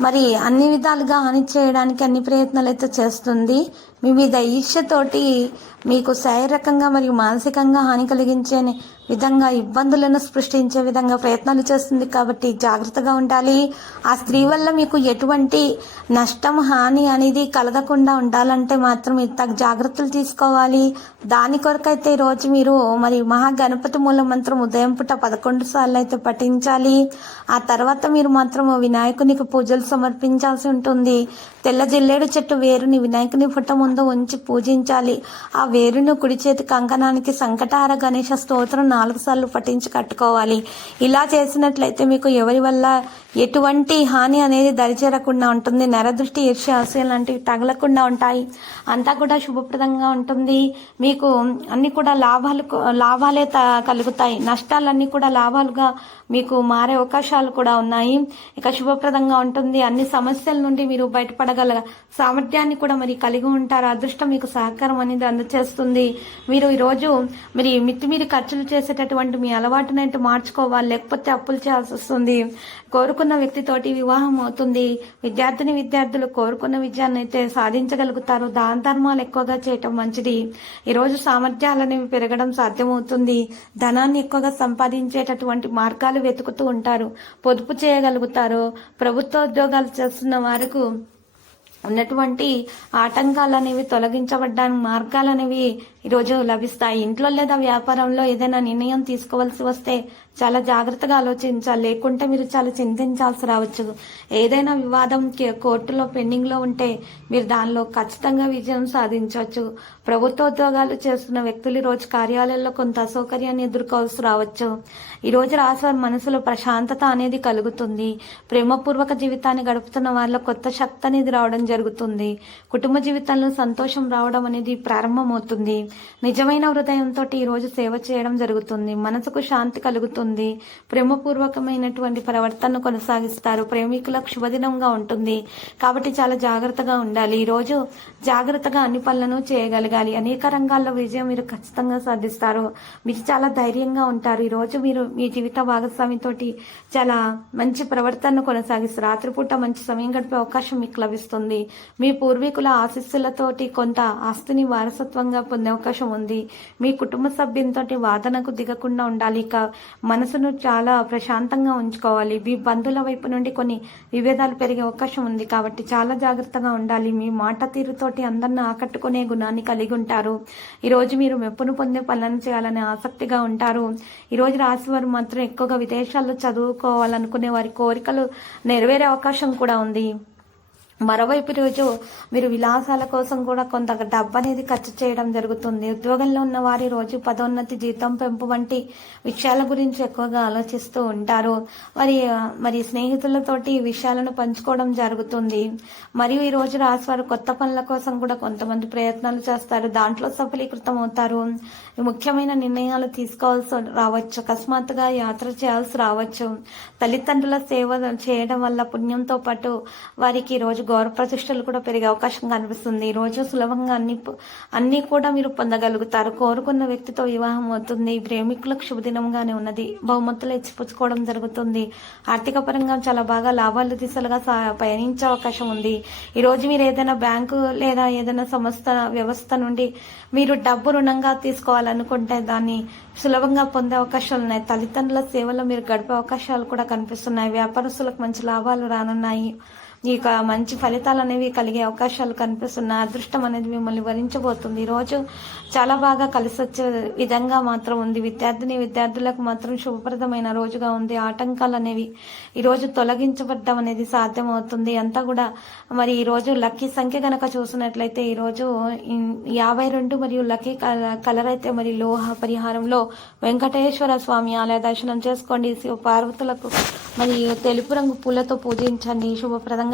మరి అన్ని విధాలుగా హాని చేయడానికి అన్ని ప్రయత్నాలు అయితే చేస్తుంది. మీ ఈర్ష్యతోటి మీకు శారీరకంగా మరియు మానసికంగా హాని కలిగించే విధంగా ఇబ్బందులను సృష్టించే విధంగా ప్రయత్నాలు చేస్తుంది కాబట్టి జాగ్రత్తగా ఉండాలి. ఆ స్త్రీ వల్ల మీకు ఎటువంటి నష్టం హాని అనేది కలగకుండా ఉండాలంటే మాత్రం మీరు జాగ్రత్తలు తీసుకోవాలి. దాని కొరకైతే ఈరోజు మీరు మరి మహాగణపతి మూల మంత్రం ఉదయం పూట పదకొండు సార్లు అయితే పఠించాలి. ఆ తర్వాత మీరు మాత్రం వినాయకునికి పూజలు సమర్పించాల్సి ఉంటుంది. తెల్ల జిల్లేడు చెట్టు వేరుని వినాయకుని పుట్ట ముందు ఉంచి పూజించాలి. ఆ వేరును కుడి చేతి కంకణానికి సంకటహార గణేష స్తోత్రం నాలుగు సార్లు పఠించి కట్టుకోవాలి. ఇలా చేసినట్లయితే మీకు ఎవరి వల్ల ఎటువంటి హాని అనేది దరిచేరకుండా ఉంటుంది. నరదృష్టి ఈర్ష్య అసూయ లాంటివి తగలకుండా ఉంటాయి. అంతా కూడా శుభప్రదంగా ఉంటుంది. మీకు అన్ని కూడా లాభాలు లాభాలే త- కలుగుతాయి. నష్టాలన్నీ కూడా లాభాలుగా మీకు మారే అవకాశాలు కూడా ఉన్నాయి. ఇక శుభప్రదంగా ఉంటుంది. అన్ని సమస్యల నుండి మీరు బయటపడగల సామర్థ్యాన్ని కూడా మరి కలిగి ఉంటారు. అదృష్టం మీకు సహకారం అనేది అందచేస్తుంది. మీరు ఈరోజు మరి మితిమీరి ఖర్చులు చేసేటటువంటి మీ అలవాటునైతే మార్చుకోవాలి? లేకపోతే అప్పులు చేయాల్సి వస్తుంది. కోరుకున్న వ్యక్తితోటి వివాహం అవుతుంది. విద్యార్థిని విద్యార్థులు కోరుకున్న విజయాన్ని అయితే సాధించగలుగుతారు. దాన ధర్మాలు ఎక్కువగా చేయటం మంచిది. ఈరోజు సామర్థ్యాలు అనేవి పెరగడం సాధ్యమవుతుంది. ధనాన్ని ఎక్కువగా సంపాదించేటటువంటి మార్గాలు వెతుకుతూ ఉంటారు. పొదుపు చేయగలుగుతారు. ప్రభుత్వ ఉద్యోగాలు చేస్తున్న వారికి ఉన్నటువంటి ఆటంకాలు అనేవి తొలగించబడ్డానికి మార్గాలు అనేవి ఈరోజు లభిస్తాయి. ఇంట్లో లేదా వ్యాపారంలో ఏదైనా నిర్ణయం తీసుకోవాల్సి వస్తే చాలా జాగ్రత్తగా ఆలోచించాలి. లేకుంటే మీరు చాలా చింతించాల్సి రావచ్చు. ఏదైనా వివాదం కే- కోర్టులో పెండింగ్లో ఉంటే మీరు దానిలో ఖచ్చితంగా విజయం సాధించవచ్చు. ప్రభుత్వ ఉద్యోగాలు చేస్తున్న వ్యక్తులు ఈరోజు రోజు కార్యాలయంలో కొంత అసౌకర్యాన్ని ఎదుర్కోవాల్సి రావచ్చు. ఈరోజు రోజు రాశివారి మనసులో ప్రశాంతత అనేది కలుగుతుంది. ప్రేమపూర్వక జీవితాన్ని గడుపుతున్న వాళ్ళ కొత్త శక్తి అనేది రావడం జరుగుతుంది. కుటుంబ జీవితంలో సంతోషం రావడం అనేది ప్రారంభమవుతుంది. నిజమైన హృదయంతో ఈ రోజు సేవ చేయడం జరుగుతుంది. మనసుకు శాంతి కలుగుతుంది. ప్రేమపూర్వకమైనటువంటి ప్రవర్తనను కొనసాగిస్తారు. ప్రేమికులకు శుభదినంగా ఉంటుంది. కాబట్టి చాలా జాగ్రత్తగా ఉండాలి. ఈ రోజు జాగ్రత్తగా అన్ని పనులను చేయగలగాలి. అనేక రంగాల్లో విజయం మీరు ఖచ్చితంగా సాధిస్తారు. మీరు చాలా ధైర్యంగా ఉంటారు. ఈరోజు మీరు మీ జీవిత భాగస్వామితోటి చాలా మంచి ప్రవర్తనను కొనసాగిస్తారు. రాత్రిపూట మంచి సమయం గడిపే అవకాశం మీకు లభిస్తుంది. మీ పూర్వీకుల ఆశీస్సులతోటి కొంత ఆస్తిని వారసత్వంగా పొందే అవకాశం ఉంది. మీ కుటుంబ సభ్యులతోటి వాదనకు దిగకుండా ఉండాలి. ఇక మనసును చాలా ప్రశాంతంగా ఉంచుకోవాలి. మీ బంధువుల వైపు నుండి కొన్ని విభేదాలు పెరిగే అవకాశం ఉంది కాబట్టి చాలా జాగ్రత్తగా ఉండాలి. మీ మాట తీరుతోటి అందరిని ఆకట్టుకునే గుణాన్ని కలిగి ఉంటారు. ఈరోజు మీరు మెప్పును పొందే పనులను చేయాలని ఆసక్తిగా ఉంటారు. ఈ రోజు రాశి వారు మాత్రం ఎక్కువగా విదేశాల్లో చదువుకోవాలనుకునే వారి కోరికలు నెరవేరే అవకాశం కూడా ఉంది. మరోవైపు రోజు మీరు విలాసాల కోసం కూడా కొంత డబ్బు అనేది ఖర్చు చేయడం జరుగుతుంది. ఉద్యోగంలో ఉన్న వారి రోజు పదోన్నతి జీతం పెంపు వంటి విషయాల గురించి ఎక్కువగా ఆలోచిస్తూ ఉంటారు. మరి మరి స్నేహితులతోటి ఈ విషయాలను పంచుకోవడం జరుగుతుంది. మరియు ఈ రోజు రాశి వారు కొత్త పనుల కోసం కూడా కొంతమంది ప్రయత్నాలు చేస్తారు. దాంట్లో సఫలీకృతం అవుతారు. ముఖ్యమైన నిర్ణయాలు తీసుకోవాల్సి రావచ్చు. అకస్మాత్తుగా యాత్ర చేయాల్సి రావచ్చు. తల్లిదండ్రుల సేవ చేయడం వల్ల పుణ్యంతో పాటు వారికి రోజు గౌరవ ప్రతిష్టలు కూడా పెరిగే అవకాశం కనిపిస్తుంది ఈ రోజు సులభంగా అన్ని అన్నీ అన్ని కూడా మీరు పొందగలుగుతారు. కోరుకున్న వ్యక్తితో వివాహం అవుతుంది. ప్రేమికులకు శుభదినంగానే ఉన్నది. బహుమతులు ఇచ్చిపుచ్చుకోవడం జరుగుతుంది. ఆర్థిక పరంగా చాలా బాగా లాభాలు దిశలుగా పయనించే అవకాశం ఉంది. ఈ రోజు మీరు ఏదైనా బ్యాంకు లేదా ఏదైనా సంస్థ వ్యవస్థ నుండి మీరు డబ్బు రుణంగా తీసుకోవాలనుకుంటే దాన్ని సులభంగా పొందే అవకాశాలు ఉన్నాయి. తల్లిదండ్రుల సేవలో మీరు గడిపే అవకాశాలు కూడా కనిపిస్తున్నాయి. వ్యాపారస్తులకు మంచి లాభాలు రానున్నాయి. ఇక మంచి ఫలితాలు అనేవి కలిగే అవకాశాలు కనిపిస్తున్నాయి అదృష్టం అనేది మిమ్మల్ని వరించబోతుంది. ఈ రోజు చాలా బాగా కలిసి వచ్చే విధంగా మాత్రం ఉంది. విద్యార్థిని విద్యార్థులకు మాత్రం శుభప్రదమైన రోజుగా ఉంది. ఆటంకాలు అనేవి ఈ రోజు తొలగించబడ్డం అనేది సాధ్యమవుతుంది. అంతా కూడా మరి ఈ రోజు లక్కీ సంఖ్య కనుక చూసినట్లయితే ఈ రోజు యాభై రెండు మరియు లక్కీ కలర్ అయితే మరి లోహ పరిహారంలో వెంకటేశ్వర స్వామి ఆలయ దర్శనం చేసుకోండి. శివ పార్వతులకు మరి తెలుపు రంగు పూలతో పూజించండి. శుభప్రదంగా